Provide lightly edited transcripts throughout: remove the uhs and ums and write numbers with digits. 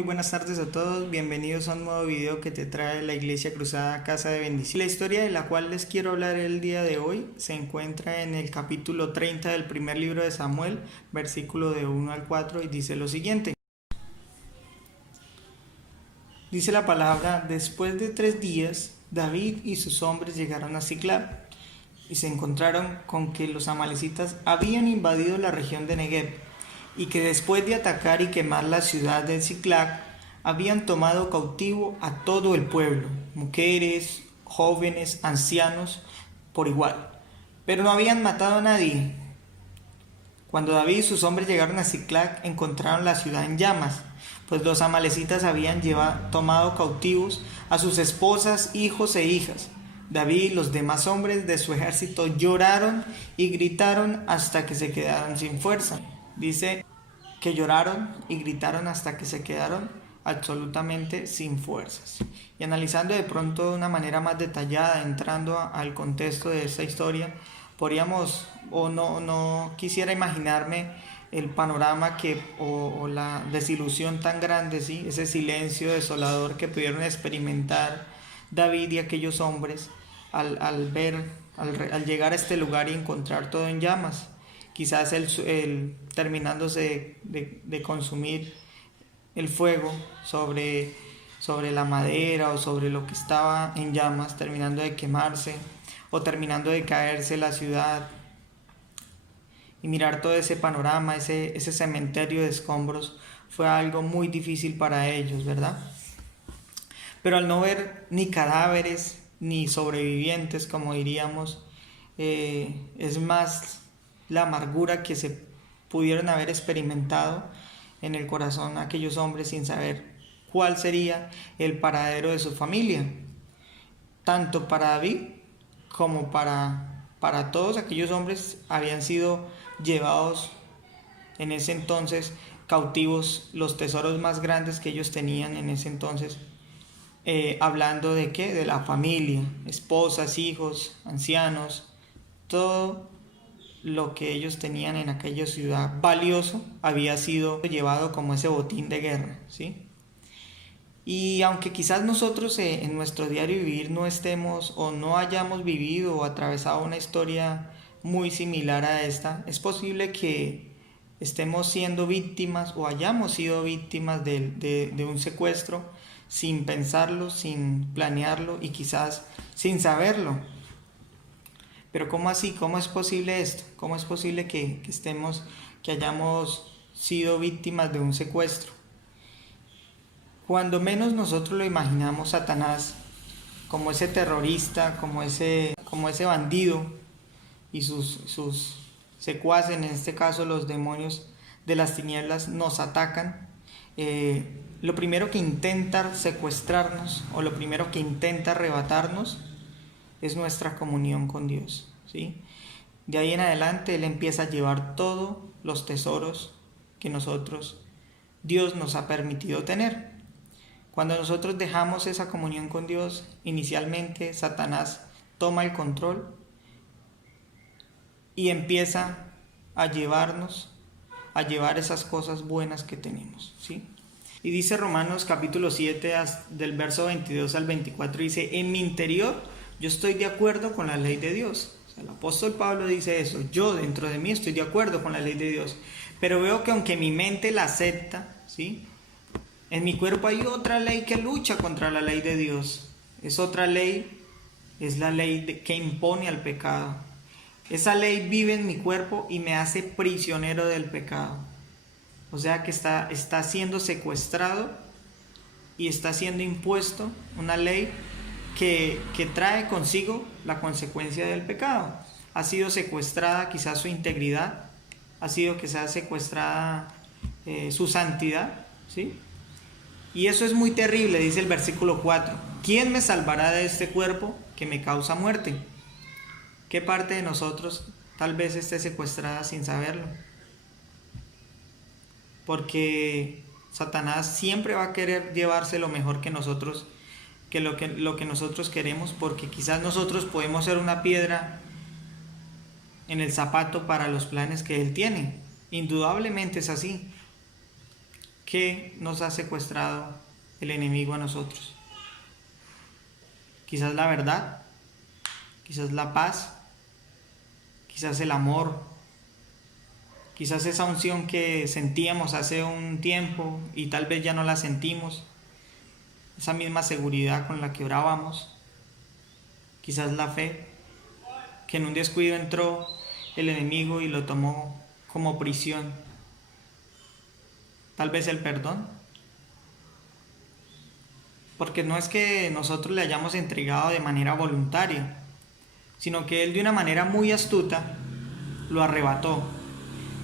muy buenas tardes a todos, bienvenidos a un nuevo video que te trae la Iglesia Cruzada Casa de Bendición. La historia de la cual les quiero hablar el día de hoy se encuentra en el capítulo 30 del primer libro de Samuel, versículo de 1 al 4, y dice lo siguiente. Dice la palabra: después de 3 días, David y sus hombres llegaron a Siclag y se encontraron con que los amalecitas habían invadido la región de Negev, y que después de atacar y quemar la ciudad de Siclag, habían tomado cautivo a todo el pueblo, mujeres, jóvenes, ancianos, por igual, pero no habían matado a nadie. Cuando David y sus hombres llegaron a Siclag, encontraron la ciudad en llamas, pues los amalecitas habían tomado cautivos a sus esposas, hijos e hijas. David y los demás hombres de su ejército lloraron y gritaron hasta que se quedaron sin fuerza. Dice que lloraron y gritaron hasta que se quedaron absolutamente sin fuerzas. Y analizando de pronto de una manera más detallada, entrando al contexto de esta historia, podríamos, no quisiera imaginarme el panorama o la desilusión tan grande, ¿sí? Ese silencio desolador que pudieron experimentar David y aquellos hombres al llegar a este lugar y encontrar todo en llamas. Quizás terminándose de consumir el fuego sobre la madera o sobre lo que estaba en llamas, terminando de quemarse o terminando de caerse la ciudad, y mirar todo ese panorama, ese cementerio de escombros, fue algo muy difícil para ellos, ¿verdad? Pero al no ver ni cadáveres ni sobrevivientes, como diríamos, es más la amargura que se pudieron haber experimentado en el corazón aquellos hombres sin saber cuál sería el paradero de su familia, tanto para David como para todos aquellos hombres. Habían sido llevados en ese entonces cautivos, los tesoros más grandes que ellos tenían en ese entonces, hablando de ¿qué? De la familia, esposas, hijos, ancianos, todo lo que ellos tenían en aquella ciudad valioso había sido llevado como ese botín de guerra, ¿sí? Y aunque quizás nosotros en nuestro diario vivir no estemos o no hayamos vivido o atravesado una historia muy similar a esta, es posible que estemos siendo víctimas o hayamos sido víctimas de un secuestro sin pensarlo, sin planearlo y quizás sin saberlo. Pero ¿cómo así? ¿Cómo es posible esto? ¿Cómo es posible que hayamos sido víctimas de un secuestro? Cuando menos nosotros lo imaginamos, Satanás, como ese terrorista, como ese bandido y sus secuaces, en este caso los demonios de las tinieblas, nos atacan, lo primero que intenta secuestrarnos o lo primero que intenta arrebatarnos es nuestra comunión con Dios, ¿sí? De ahí en adelante Él empieza a llevar todos los tesoros que Dios nos ha permitido tener. Cuando nosotros dejamos esa comunión con Dios, inicialmente Satanás toma el control y empieza a llevar esas cosas buenas que tenemos, ¿sí? Y dice Romanos capítulo 7 del verso 22 al 24, dice: en mi interior yo estoy de acuerdo con la ley de Dios. O sea, el apóstol Pablo dice eso: yo dentro de mí estoy de acuerdo con la ley de Dios, pero veo que aunque mi mente la acepta, ¿sí?, en mi cuerpo hay otra ley que lucha contra la ley de Dios. Es otra ley, es la ley que impone al pecado. Esa ley vive en mi cuerpo y me hace prisionero del pecado. O sea que está siendo secuestrado y está siendo impuesto una ley que trae consigo la consecuencia del pecado. Ha sido secuestrada quizás su integridad, ha sido quizás secuestrada su santidad, ¿sí? Y eso es muy terrible, dice el versículo 4. ¿Quién me salvará de este cuerpo que me causa muerte? ¿Qué parte de nosotros tal vez esté secuestrada sin saberlo? Porque Satanás siempre va a querer llevarse lo mejor que nosotros, lo que nosotros queremos, porque quizás nosotros podemos ser una piedra en el zapato para los planes que Él tiene. Indudablemente es así. ¿Qué nos ha secuestrado el enemigo a nosotros? Quizás la verdad, quizás la paz, quizás el amor, quizás esa unción que sentíamos hace un tiempo y tal vez ya no la sentimos, esa misma seguridad con la que orábamos, quizás la fe, que en un descuido entró el enemigo y lo tomó como prisión, tal vez el perdón, porque no es que nosotros le hayamos entregado de manera voluntaria, sino que él de una manera muy astuta lo arrebató,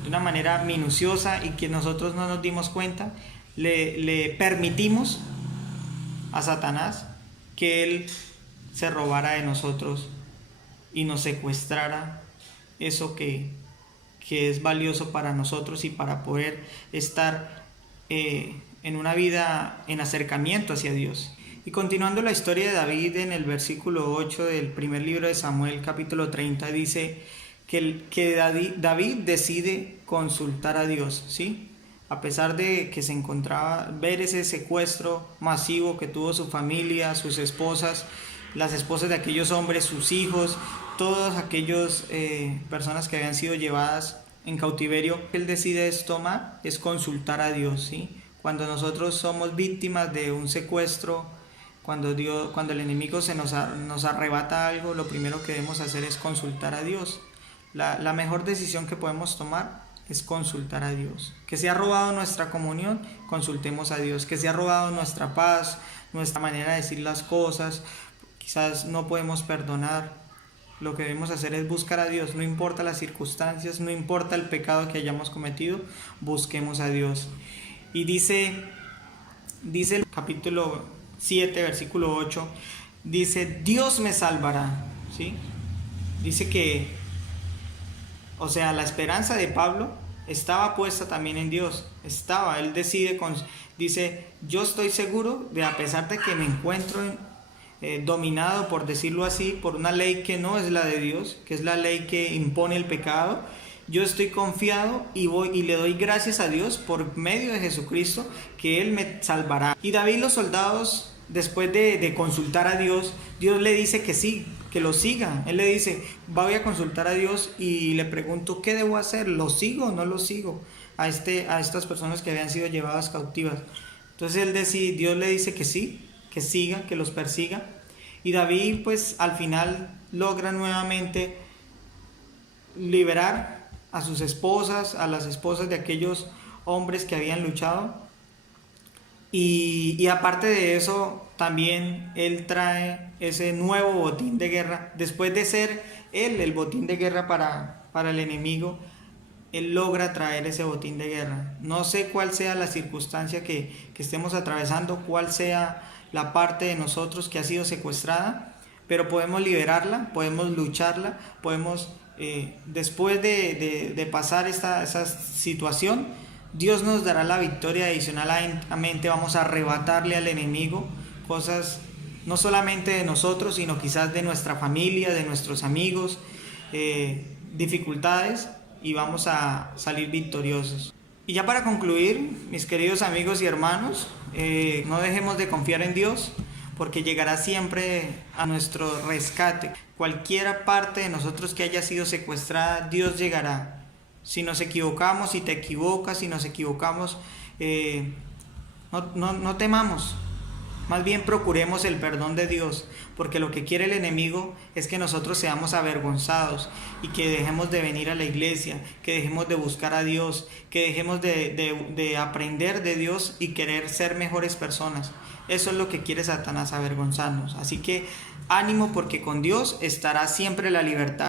de una manera minuciosa y que nosotros no nos dimos cuenta, le permitimos a Satanás que él se robara de nosotros y nos secuestrara eso que es valioso para nosotros y para poder estar en una vida en acercamiento hacia Dios. Y continuando la historia de David, en el versículo 8 del primer libro de Samuel, capítulo 30, dice que David decide consultar a Dios, ¿sí? A pesar de que se encontraba, ver ese secuestro masivo que tuvo su familia, sus esposas, las esposas de aquellos hombres, sus hijos, todas aquellas personas que habían sido llevadas en cautiverio, él decide es consultar a Dios, ¿sí? Cuando nosotros somos víctimas de un secuestro, cuando el enemigo nos arrebata algo, lo primero que debemos hacer es consultar a Dios. La mejor decisión que podemos tomar es consultar a Dios. Que se ha robado nuestra comunión, consultemos a Dios. Que se ha robado nuestra paz, nuestra manera de decir las cosas, quizás no podemos perdonar. Lo que debemos hacer es buscar a Dios, no importa las circunstancias, no importa el pecado que hayamos cometido, busquemos a Dios. Y dice el capítulo 7, versículo 8, dice, Dios me salvará, ¿sí? Dice que, o sea, la esperanza de Pablo estaba puesta también en Dios, él dice, yo estoy seguro de, a pesar de que me encuentro dominado, por decirlo así, por una ley que no es la de Dios, que es la ley que impone el pecado, yo estoy confiado y le doy gracias a Dios por medio de Jesucristo, que Él me salvará. Y David, los soldados, después de consultar a Dios, Dios le dice que sí, que lo siga. Él le dice, voy a consultar a Dios y le pregunto, ¿qué debo hacer? ¿Lo sigo o no lo sigo? A estas personas que habían sido llevadas cautivas. Entonces Dios le dice que sí, que siga, que los persiga. Y David, pues al final logra nuevamente liberar a sus esposas, a las esposas de aquellos hombres que habían luchado. Y aparte de eso, también él trae ese nuevo botín de guerra. Después de ser él el botín de guerra para el enemigo, él logra traer ese botín de guerra. No sé cuál sea la circunstancia que estemos atravesando, cuál sea la parte de nosotros que ha sido secuestrada, pero podemos liberarla, podemos lucharla, podemos, después de pasar esa situación, Dios nos dará la victoria. Adicionalmente vamos a arrebatarle al enemigo cosas no solamente de nosotros, sino quizás de nuestra familia, de nuestros amigos, dificultades, y vamos a salir victoriosos. Y ya para concluir, mis queridos amigos y hermanos, no dejemos de confiar en Dios, porque llegará siempre a nuestro rescate. Cualquier parte de nosotros que haya sido secuestrada, Dios llegará. Si nos equivocamos, si te equivocas, si nos equivocamos, no temamos. Más bien procuremos el perdón de Dios, porque lo que quiere el enemigo es que nosotros seamos avergonzados y que dejemos de venir a la iglesia, que dejemos de buscar a Dios, que dejemos de aprender de Dios y querer ser mejores personas. Eso es lo que quiere Satanás, avergonzarnos. Así que ánimo, porque con Dios estará siempre la libertad.